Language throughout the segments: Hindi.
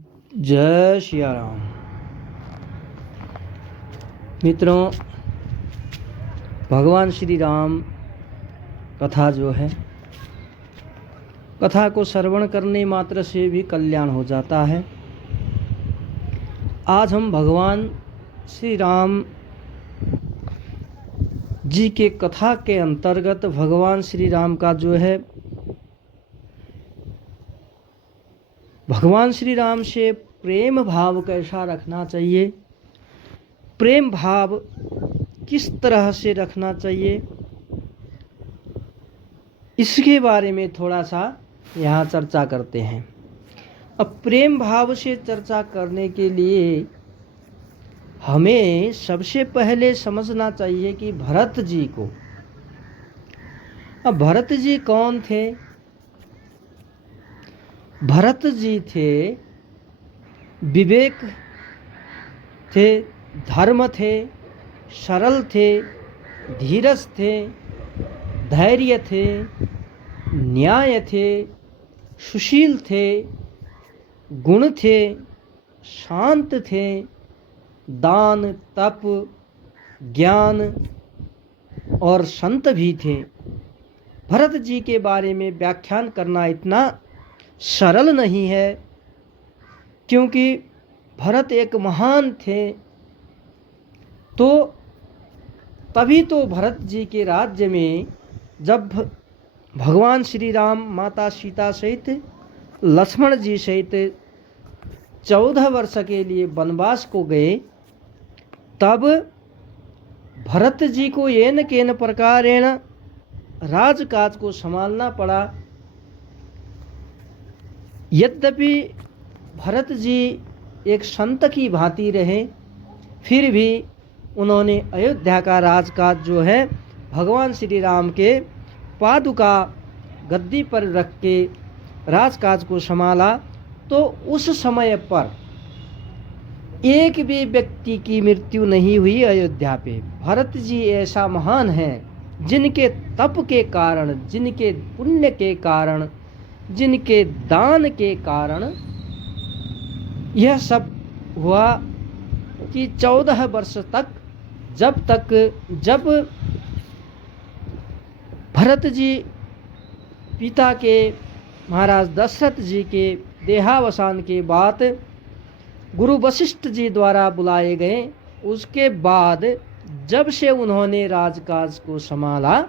जय श्री राम। मित्रों, भगवान श्री राम कथा जो है, कथा को श्रवण करने मात्र से भी कल्याण हो जाता है। आज हम भगवान श्री राम जी के कथा के अंतर्गत भगवान श्री राम का जो है, भगवान श्री राम से प्रेम भाव कैसा रखना चाहिए, प्रेम भाव किस तरह से रखना चाहिए, इसके बारे में थोड़ा सा यहाँ चर्चा करते हैं। अब प्रेम भाव से चर्चा करने के लिए हमें सबसे पहले समझना चाहिए कि भरत जी को, अब भरत जी कौन थे? भरत जी थे विवेक थे, धर्म थे, सरल थे, धीरज थे, धैर्य थे, न्याय थे, सुशील थे, गुण थे, शांत थे, दान, तप, ज्ञान और संत भी थे। भरत जी के बारे में व्याख्यान करना इतना सरल नहीं है, क्योंकि भरत एक महान थे। तो तभी तो भरत जी के राज्य में जब भगवान श्री राम माता सीता सहित लक्ष्मण जी सहित 14 वर्ष के लिए वनवास को गए, तब भरत जी को येन केन प्रकारेण राजकाज को संभालना पड़ा। यद्यपि भरत जी एक संत की भांति रहे, फिर भी उन्होंने अयोध्या का राजकाज जो है भगवान श्री राम के पादुका गद्दी पर रख के राजकाज को संभाला। तो उस समय पर एक भी व्यक्ति की मृत्यु नहीं हुई अयोध्या पे। भरत जी ऐसा महान है जिनके तप के कारण, जिनके पुण्य के कारण, जिनके दान के कारण यह सब हुआ कि 14 वर्ष तक जब भरत जी पिता के महाराज दशरथ जी के देहावसान के बाद गुरु वशिष्ठ जी द्वारा बुलाए गए, उसके बाद जब से उन्होंने राजकाज को संभाला,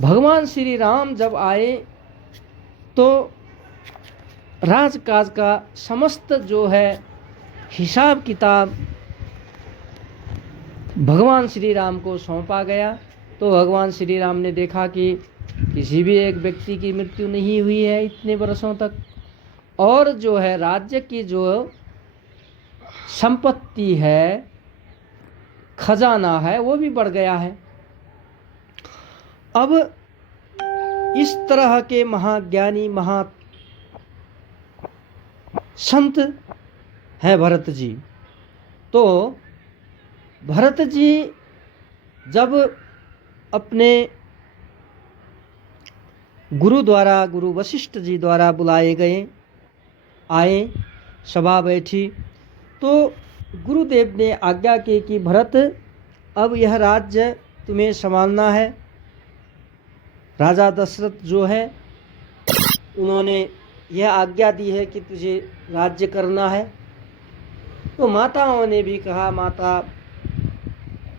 भगवान श्री राम जब आए तो राजकाज का समस्त जो है हिसाब किताब भगवान श्री राम को सौंपा गया। तो भगवान श्री राम ने देखा कि किसी भी एक व्यक्ति की मृत्यु नहीं हुई है इतने वर्षों तक, और जो है राज्य की जो संपत्ति है, खजाना है, वो भी बढ़ गया है। अब इस तरह के महाज्ञानी महा संत है भरत जी। तो भरत जी जब अपने गुरु वशिष्ठ जी द्वारा बुलाए गए, आए, सभा बैठी, तो गुरुदेव ने आज्ञा की कि भरत, अब यह राज्य तुम्हें संभालना है। राजा दशरथ जो है उन्होंने यह आज्ञा दी है कि तुझे राज्य करना है। तो माताओं ने भी कहा, माता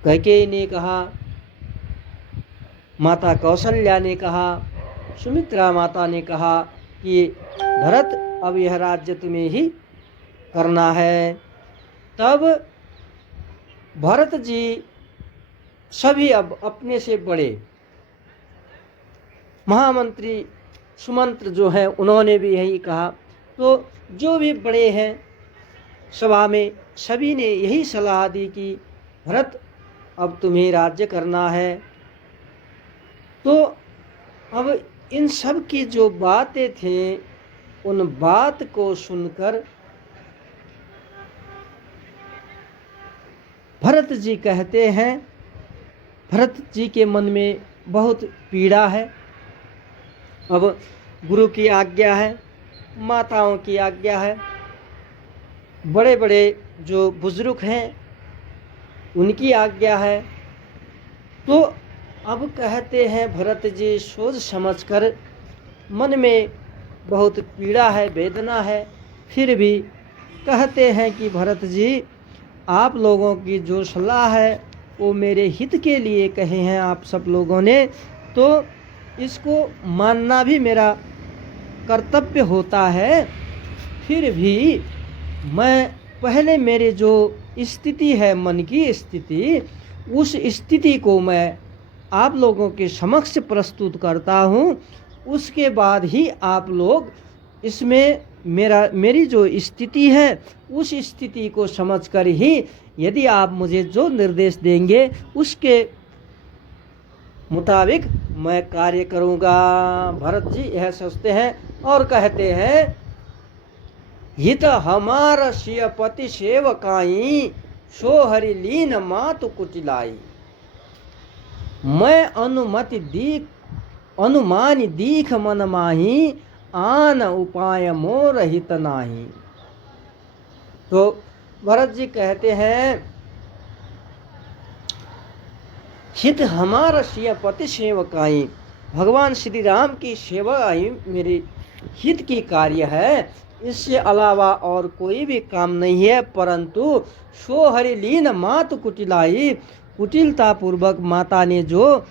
कैकेयी ने कहा, माता कौशल्या ने कहा, सुमित्रा माता ने कहा कि भरत, अब यह राज्य तुम्हें ही करना है। तब भरत जी सभी अब अपने से बड़े महामंत्री सुमंत्र जो है उन्होंने भी यही कहा। तो जो भी बड़े हैं सभा में, सभी ने यही सलाह दी कि भरत, अब तुम्हें राज्य करना है। तो अब इन सब की जो बातें थी, उन बात को सुनकर भरत जी कहते हैं, भरत जी के मन में बहुत पीड़ा है। अब गुरु की आज्ञा है, माताओं की आज्ञा है, बड़े बड़े जो बुजुर्ग हैं उनकी आज्ञा है। तो अब कहते हैं भरत जी, सोच समझकर मन में बहुत पीड़ा है, वेदना है, फिर भी कहते हैं कि भरत जी, आप लोगों की जो सलाह है वो मेरे हित के लिए कहे हैं आप सब लोगों ने, तो इसको मानना भी मेरा कर्तव्य होता है। फिर भी मैं पहले मेरे जो स्थिति है, मन की स्थिति, उस स्थिति को मैं आप लोगों के समक्ष प्रस्तुत करता हूँ। उसके बाद ही आप लोग इसमें मेरी जो स्थिति है उस स्थिति को समझकर ही यदि आप मुझे जो निर्देश देंगे उसके मुताबिक मैं कार्य करूँगा। भरत जी यह सोचते हैं और कहते हैं, हित हमार सियपति सेवकाई, सो हरि लीन मातु कुटिलाई। मैं अनुमान दीख मन माही, आन उपाय मोर हित नाही। तो भरत जी कहते हैं, हित हमारा सियपति सेवकाई, भगवान श्री राम की सेवा मेरे हित की कार्य है, इससे अलावा और कोई भी काम नहीं है। परंतु सो हरि लीन मातु कुटिलाई, कुटिलता पूर्वक माता ने जो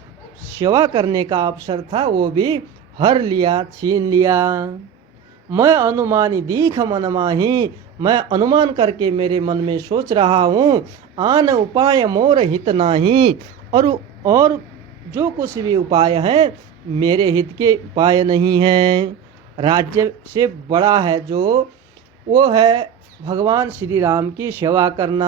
सेवा करने का अवसर था वो भी हर लिया, छीन लिया। मैं अनुमानी दीख मन माही, मैं अनुमान करके मेरे मन में सोच रहा हूँ, आन उपाय मोर हित नाही, और जो कुछ भी उपाय हैं मेरे हित के उपाय नहीं हैं। राज्य से बड़ा है जो, वो है भगवान श्री राम की सेवा करना।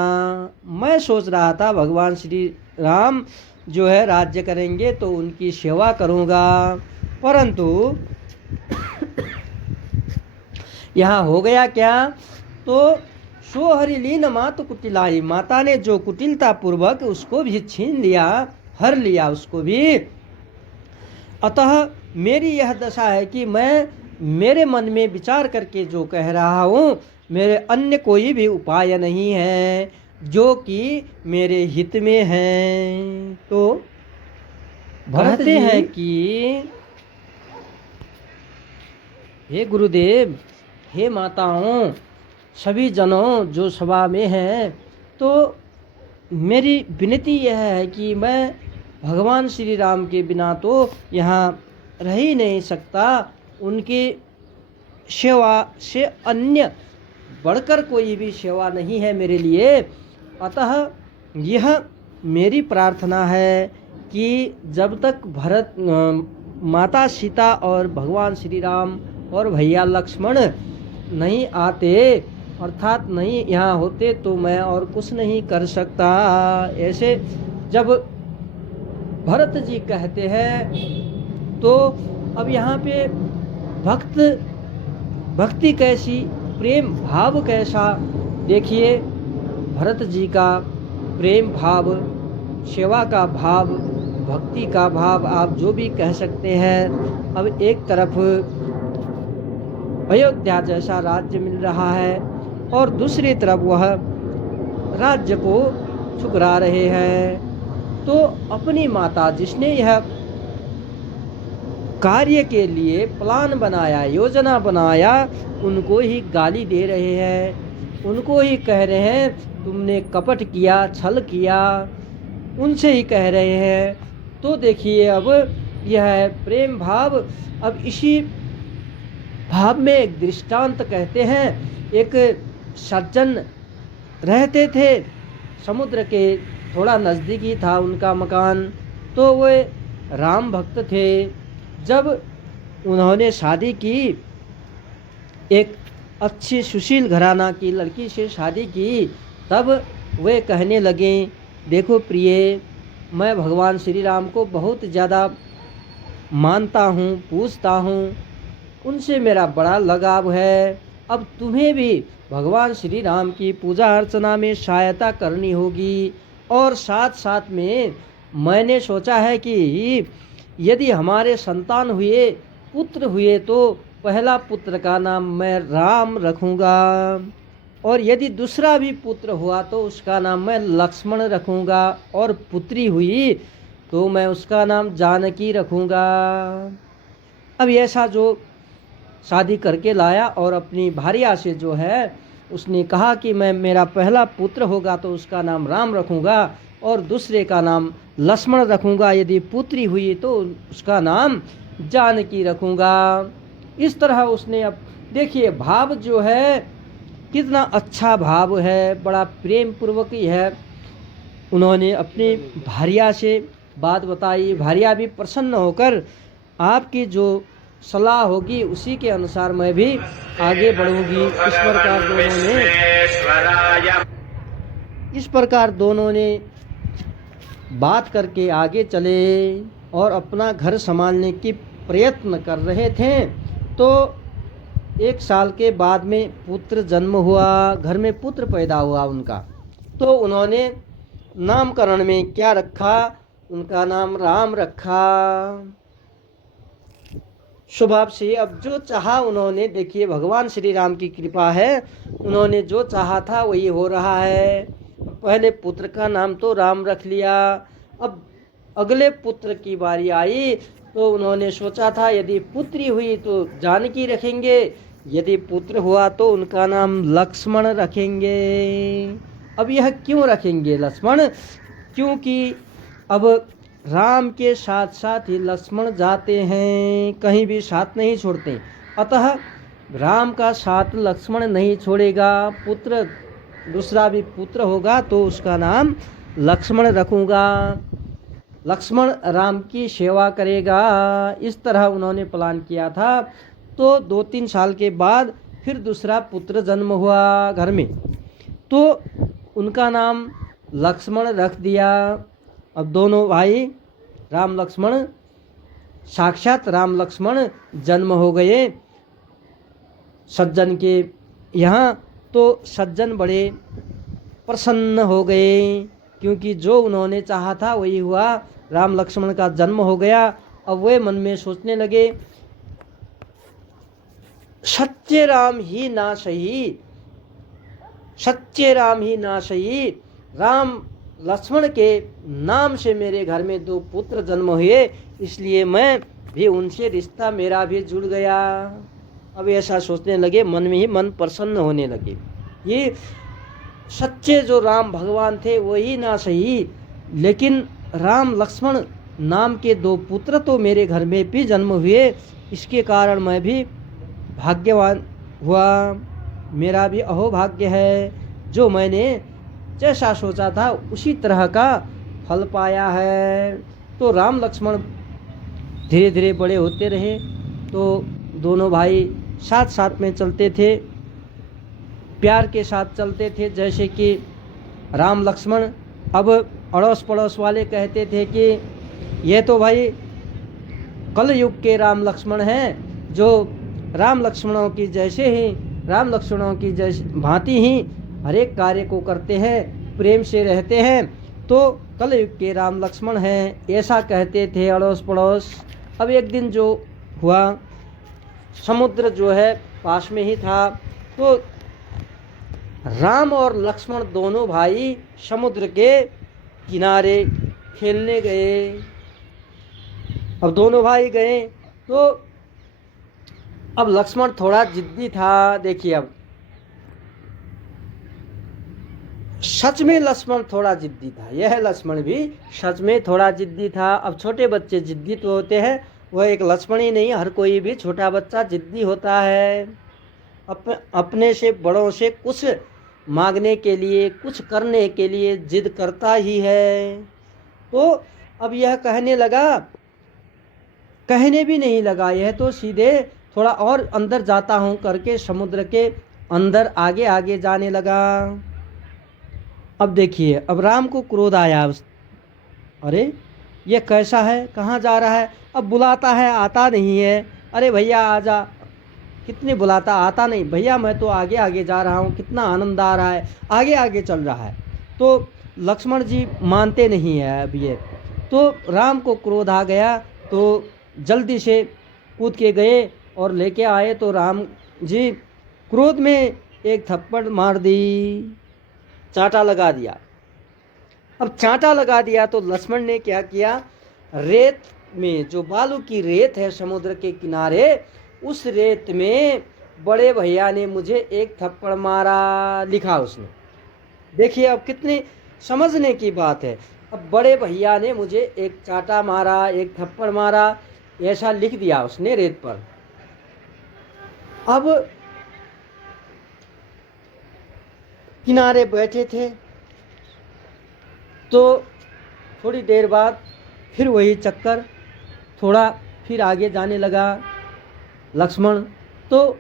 मैं सोच रहा था भगवान श्री राम जो है राज्य करेंगे तो उनकी सेवा करूँगा, परंतु यहाँ हो गया क्या, तो सो हरि लीन मातु कुटिलाई, माता ने जो कुटिलता पूर्वक उसको भी छीन लिया, हर लिया उसको भी। अतः मेरी यह दशा है कि मैं मेरे मन में विचार करके जो कह रहा हूँ, मेरे अन्य कोई भी उपाय नहीं है जो कि मेरे हित में है। तो कहते हैं कि हे गुरुदेव, हे माताओं, सभी जनों जो सभा में हैं, तो मेरी विनती यह है कि मैं भगवान श्री राम के बिना तो यहाँ रह ही नहीं सकता। उनकी सेवा से अन्य बढ़कर कोई भी सेवा नहीं है मेरे लिए। अतः यह मेरी प्रार्थना है कि जब तक माता सीता और भगवान श्री राम और भैया लक्ष्मण नहीं आते, अर्थात नहीं यहाँ होते, तो मैं और कुछ नहीं कर सकता। ऐसे जब भरत जी कहते हैं, तो अब यहाँ पे भक्ति कैसी, प्रेम भाव कैसा, देखिए भरत जी का प्रेम भाव, सेवा का भाव, भक्ति का भाव, आप जो भी कह सकते हैं। अब एक तरफ अयोध्या जैसा राज्य मिल रहा है और दूसरी तरफ वह राज्य को ठुकरा रहे हैं, तो अपनी माता जिसने यह कार्य के लिए प्लान बनाया, योजना बनाया, उनको ही गाली दे रहे हैं, उनको ही कह रहे हैं तुमने कपट किया, छल किया, उनसे ही कह रहे हैं। तो देखिए अब यह है प्रेम भाव। अब इसी भाव में एक दृष्टांत कहते हैं। एक सज्जन रहते थे, समुद्र के थोड़ा नज़दीकी था उनका मकान, तो वे राम भक्त थे। जब उन्होंने शादी की, एक अच्छी सुशील घराना की लड़की से शादी की, तब वे कहने लगे, देखो प्रिय, मैं भगवान श्री राम को बहुत ज़्यादा मानता हूँ, पूजता हूँ, उनसे मेरा बड़ा लगाव है। अब तुम्हें भी भगवान श्री राम की पूजा अर्चना में सहायता करनी होगी, और साथ साथ में मैंने सोचा है कि यदि हमारे संतान हुए, पुत्र हुए, तो पहला पुत्र का नाम मैं राम रखूँगा, और यदि दूसरा भी पुत्र हुआ तो उसका नाम मैं लक्ष्मण रखूँगा, और पुत्री हुई तो मैं उसका नाम जानकी रखूँगा। अब ऐसा जो शादी करके लाया और अपनी भार्या से जो है उसने कहा कि मैं मेरा पहला पुत्र होगा तो उसका नाम राम रखूँगा और दूसरे का नाम लक्ष्मण रखूँगा, यदि पुत्री हुई तो उसका नाम जानकी रखूँगा। इस तरह उसने, अब देखिए भाव जो है कितना अच्छा भाव है, बड़ा प्रेम पूर्वक ही है। उन्होंने अपनी भार्या से बात बताई, भार्या भी प्रसन्न होकर आपकी जो सलाह होगी उसी के अनुसार मैं भी आगे बढ़ूंगी। इस प्रकार दोनों ने बात करके आगे चले और अपना घर संभालने की प्रयत्न कर रहे थे। तो 1 साल के बाद में पुत्र जन्म हुआ, घर में पुत्र पैदा हुआ उनका। तो उन्होंने नामकरण में क्या रखा, उनका नाम राम रखा। स्वभाव से अब जो चाहा उन्होंने, देखिए भगवान श्री राम की कृपा है, उन्होंने जो चाहा था वही हो रहा है। पहले पुत्र का नाम तो राम रख लिया, अब अगले पुत्र की बारी आई तो उन्होंने सोचा था यदि पुत्री हुई तो जानकी रखेंगे, यदि पुत्र हुआ तो उनका नाम लक्ष्मण रखेंगे। अब यह क्यों रखेंगे लक्ष्मण, क्योंकि अब राम के साथ साथ ही लक्ष्मण जाते हैं, कहीं भी साथ नहीं छोड़ते, अतः राम का साथ लक्ष्मण नहीं छोड़ेगा। पुत्र दूसरा भी पुत्र होगा तो उसका नाम लक्ष्मण रखूँगा, लक्ष्मण राम की सेवा करेगा। इस तरह उन्होंने प्लान किया था। तो 2-3 साल के बाद फिर दूसरा पुत्र जन्म हुआ घर में, तो उनका नाम लक्ष्मण रख दिया। अब दोनों भाई राम लक्ष्मण, साक्षात राम लक्ष्मण जन्म हो गए सज्जन के यहाँ। तो सज्जन बड़े प्रसन्न हो गए, क्योंकि जो उन्होंने चाहा था वही हुआ, राम लक्ष्मण का जन्म हो गया। अब वे मन में सोचने लगे, सच्चे राम ही ना सही, सच्चे राम ही ना सही, राम लक्ष्मण के नाम से मेरे घर में 2 पुत्र जन्म हुए, इसलिए मैं भी उनसे रिश्ता मेरा भी जुड़ गया। अब ऐसा सोचने लगे, मन में ही मन प्रसन्न होने लगे। ये सच्चे जो राम भगवान थे वही ना सही, लेकिन राम लक्ष्मण नाम के 2 पुत्र तो मेरे घर में भी जन्म हुए, इसके कारण मैं भी भाग्यवान हुआ, मेरा भी अहोभाग्य है, जो मैंने जैसा सोचा था उसी तरह का फल पाया है। तो राम लक्ष्मण धीरे धीरे बड़े होते रहे। तो दोनों भाई साथ साथ में चलते थे, प्यार के साथ चलते थे। जैसे कि राम लक्ष्मण, अब अड़ोस पड़ोस वाले कहते थे कि ये तो भाई कल युग के राम लक्ष्मण हैं, जो राम लक्ष्मणों की जैसे ही, राम लक्ष्मणों की जैसे भांति ही हर एक कार्य को करते हैं, प्रेम से रहते हैं, तो कल युग के राम लक्ष्मण हैं, ऐसा कहते थे अड़ोस पड़ोस। अब एक दिन जो हुआ, समुद्र जो है पास में ही था, तो राम और लक्ष्मण दोनों भाई समुद्र के किनारे खेलने गए। अब दोनों भाई गए तो अब लक्ष्मण थोड़ा जिद्दी था। देखिए अब सच में लक्ष्मण थोड़ा जिद्दी था, यह लक्ष्मण भी सच में थोड़ा जिद्दी था। अब छोटे बच्चे जिद्दी तो होते हैं, वह एक लक्ष्मण ही नहीं, हर कोई भी छोटा बच्चा जिद्दी होता है। अपने से बड़ों से कुछ मांगने के लिए, कुछ करने के लिए जिद करता ही है। तो अब यह कहने लगा, कहने भी नहीं लगा, यह तो सीधे थोड़ा और अंदर जाता हूँ करके समुद्र के अंदर आगे आगे जाने लगा। अब देखिए, अब राम को क्रोध आया, अरे ये कैसा है, कहाँ जा रहा है। अब बुलाता है, आता नहीं है, अरे भैया आजा, कितने बुलाता, आता नहीं, भैया मैं तो आगे आगे जा रहा हूँ, कितना आनंद आ रहा है, आगे आगे चल रहा है। तो लक्ष्मण जी मानते नहीं है अब ये। तो राम को क्रोध आ गया, तो जल्दी से कूद के गए और लेके आए तो राम जी क्रोध में एक थप्पड़ मार दी, चांटा लगा दिया। अब चांटा लगा दिया तो लक्ष्मण ने क्या किया, रेत में, जो बालू की रेत है समुद्र के किनारे, उस रेत में बड़े भैया ने मुझे एक थप्पड़ मारा, लिखा उसने। देखिए अब कितनी समझने की बात है। अब बड़े भैया ने मुझे एक चांटा मारा, एक थप्पड़ मारा, ऐसा लिख दिया उसने रेत पर। अब किनारे बैठे थे तो थोड़ी देर बाद फिर वही चक्कर, थोड़ा फिर आगे जाने लगा लक्ष्मण। तो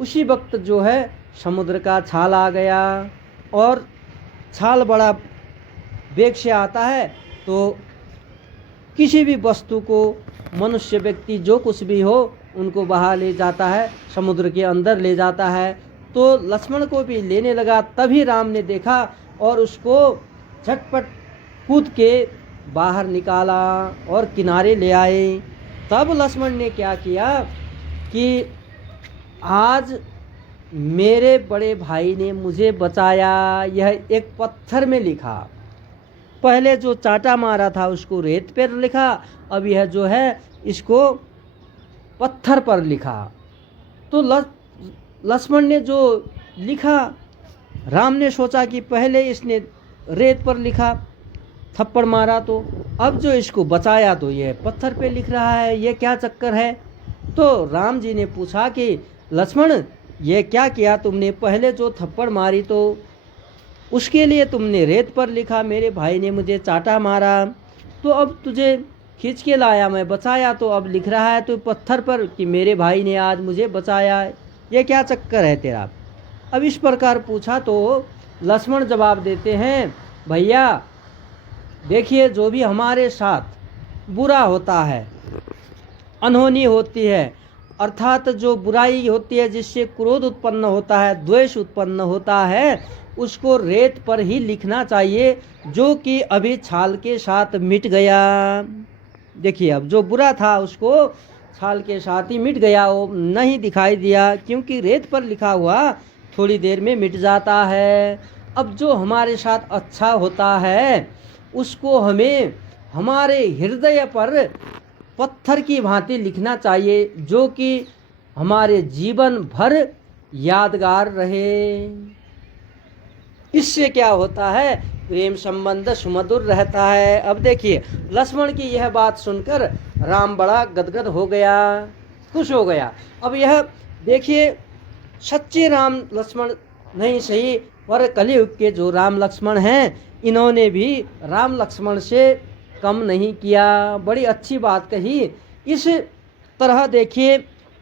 उसी वक्त जो है समुद्र का छाल आ गया, और छाल बड़ा वेग से आता है तो किसी भी वस्तु को, मनुष्य व्यक्ति जो कुछ भी हो, उनको बहा ले जाता है, समुद्र के अंदर ले जाता है। तो लक्ष्मण को भी लेने लगा, तभी राम ने देखा और उसको झटपट कूद के बाहर निकाला और किनारे ले आए। तब लक्ष्मण ने क्या किया कि आज मेरे बड़े भाई ने मुझे बचाया, यह एक पत्थर में लिखा। पहले जो चांटा मारा था उसको रेत पर लिखा, अब यह जो है इसको पत्थर पर लिखा। तो लक्ष्मण ने जो लिखा, राम ने सोचा कि पहले इसने रेत पर लिखा, थप्पड़ मारा, तो अब जो इसको बचाया तो यह पत्थर पे लिख रहा है, ये क्या चक्कर है। तो राम जी ने पूछा कि लक्ष्मण ये क्या किया तुमने, पहले जो थप्पड़ मारी तो उसके लिए तुमने रेत पर लिखा, मेरे भाई ने मुझे चांटा मारा, तो अब तुझे खींच के लाया, मैं बचाया, तो अब लिख रहा है तो पत्थर पर कि मेरे भाई ने आज मुझे बचाया, ये क्या चक्कर है तेरा। अब इस प्रकार पूछा तो लक्ष्मण जवाब देते हैं, भैया देखिए जो भी हमारे साथ बुरा होता है, अनहोनी होती है, अर्थात जो बुराई होती है, जिससे क्रोध उत्पन्न होता है, द्वेष उत्पन्न होता है, उसको रेत पर ही लिखना चाहिए, जो कि अभी छाल के साथ मिट गया। देखिए अब जो बुरा था उसको छाल के साथ ही मिट गया, वो नहीं दिखाई दिया, क्योंकि रेत पर लिखा हुआ थोड़ी देर में मिट जाता है। अब जो हमारे साथ अच्छा होता है उसको हमें हमारे हृदय पर पत्थर की भांति लिखना चाहिए, जो कि हमारे जीवन भर यादगार रहे। इससे क्या होता है, प्रेम संबंध सुमधुर रहता है। अब देखिए लक्ष्मण की यह बात सुनकर राम बड़ा गदगद हो गया, खुश हो गया। अब यह देखिए सच्चे राम लक्ष्मण नहीं सही, पर कलयुग के जो राम लक्ष्मण हैं, इन्होंने भी राम लक्ष्मण से कम नहीं किया। बड़ी अच्छी बात कही। इस तरह देखिए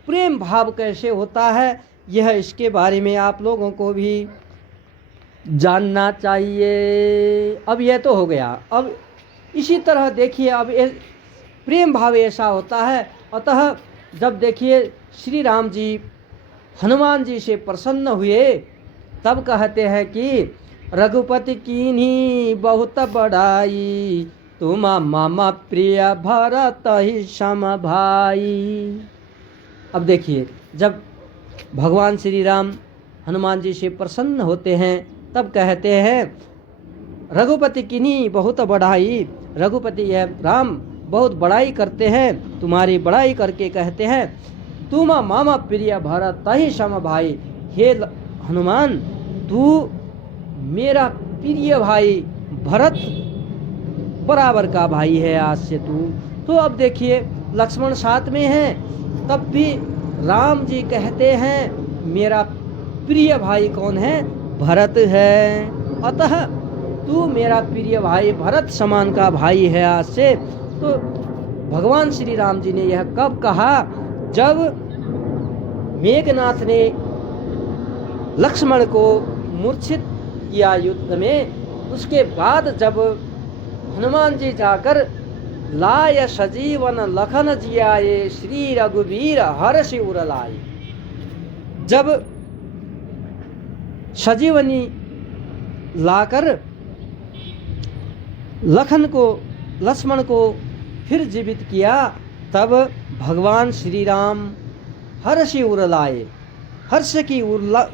प्रेम भाव कैसे होता है, यह इसके बारे में आप लोगों को भी जानना चाहिए। अब यह तो हो गया। अब इसी तरह देखिए अब प्रेम भाव ऐसा होता है। अतः जब देखिए श्री राम जी हनुमान जी से प्रसन्न हुए, तब कहते हैं कि रघुपति कीन्ही बहुत बड़ाई, तुम मामा प्रिय भरत ही सम भाई। अब देखिए जब भगवान श्री राम हनुमान जी से प्रसन्न होते हैं, तब कहते हैं रघुपति कीन्ही बहुत बढ़ाई, रघुपति यह राम बहुत बड़ाई करते हैं, तुम्हारी बड़ाई करके कहते हैं तुम मामा प्रिय भरत ही सम भाई। हे हनुमान, तू मेरा प्रिय भाई भरत बराबर का भाई है आज से तू। तो अब देखिए लक्ष्मण साथ में हैं, तब भी राम जी कहते हैं मेरा प्रिय भाई कौन है, भरत है, अतः तू मेरा प्रिय भाई भरत समान का भाई है आज से। तो भगवान श्री राम जी ने यह कब कहा, जब मेघनाथ ने लक्ष्मण को मूर्छित किया युद्ध में, उसके बाद जब हनुमान जी जाकर लाय सजीवन लखन जियाए, श्री रघुवीर हर्षि उर लाए, जब सजीवनी लाकर लक्ष्मण को फिर जीवित किया, तब भगवान श्री राम हर्षि उरलाए, हर्ष की उरला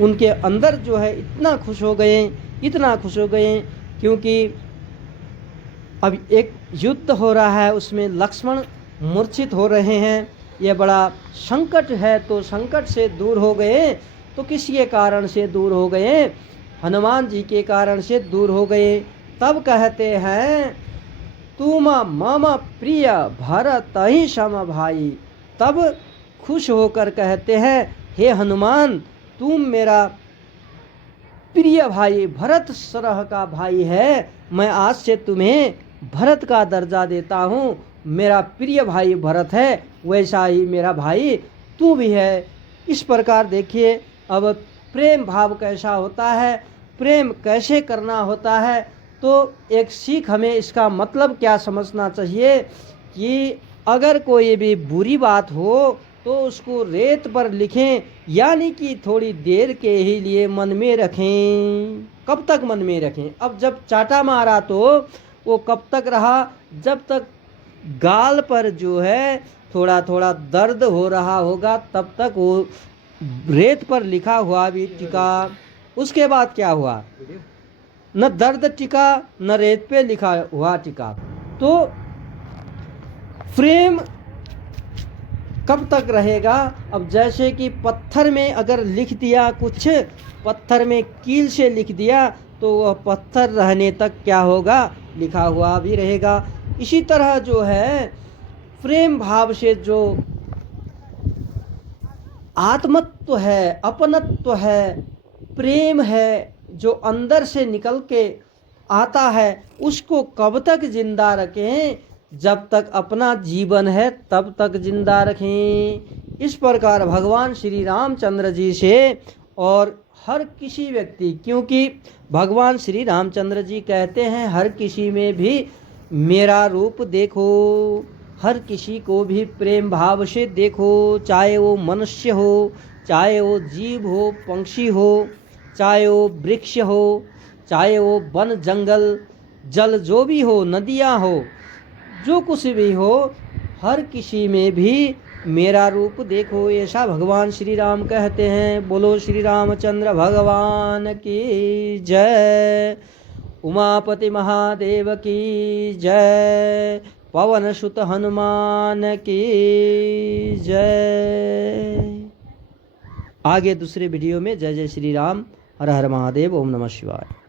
उनके अंदर जो है इतना खुश हो गए, इतना खुश हो गए, क्योंकि अब एक युद्ध हो रहा है, उसमें लक्ष्मण मूर्छित हो रहे हैं, ये बड़ा संकट है, तो संकट से दूर हो गए। तो किसी कारण से दूर हो गए, हनुमान जी के कारण से दूर हो गए। तब कहते हैं तुम मम प्रिय भरत ही सम भाई। तब खुश होकर कहते हैं हे हनुमान, तुम मेरा प्रिय भाई, भरत सरह का भाई है, मैं आज से तुम्हें भरत का दर्जा देता हूँ। मेरा प्रिय भाई भरत है, वैसा ही मेरा भाई तू भी है। इस प्रकार देखिए अब प्रेम भाव कैसा होता है, प्रेम कैसे करना होता है। तो एक सीख हमें इसका मतलब क्या समझना चाहिए कि अगर कोई भी बुरी बात हो तो उसको रेत पर लिखें, यानी कि थोड़ी देर के ही लिए मन में रखें। कब तक मन में रखें? अब जब चाटा मारा तो वो कब तक रहा? जब तक गाल पर जो है थोड़ा थोड़ा दर्द हो रहा होगा, तब तक वो रेत पर लिखा हुआ भी टिका। उसके बाद क्या हुआ? न दर्द टिका, न रेत पे लिखा हुआ टिका। तो प्रेम कब तक रहेगा? अब जैसे कि पत्थर में अगर लिख दिया कुछ, पत्थर में कील से लिख दिया, तो वह पत्थर रहने तक क्या होगा? लिखा हुआ भी रहेगा। इसी तरह जो है प्रेम भाव से जो आत्मत्व है, अपनत्व है, प्रेम है, जो अंदर से निकल के आता है, उसको कब तक जिंदा रखें? जब तक अपना जीवन है तब तक जिंदा रखें। इस प्रकार भगवान श्री रामचंद्र जी से और हर किसी व्यक्ति, क्योंकि भगवान श्री रामचंद्र जी कहते हैं हर किसी में भी मेरा रूप देखो, हर किसी को भी प्रेम भाव से देखो, चाहे वो मनुष्य हो, चाहे वो जीव हो, पंक्षी हो, चाहे वो वृक्ष हो, चाहे वो वन जंगल जल जो भी हो, नदियाँ हो, जो कुछ भी हो, हर किसी में भी मेरा रूप देखो, ऐसा भगवान श्री राम कहते हैं। बोलो श्री रामचंद्र भगवान की जय। उमापति महादेव की जय। पवन सुत हनुमान की जय। आगे दूसरे वीडियो में जय जय श्री राम। हर हर महादेव। ओम नमः शिवाय।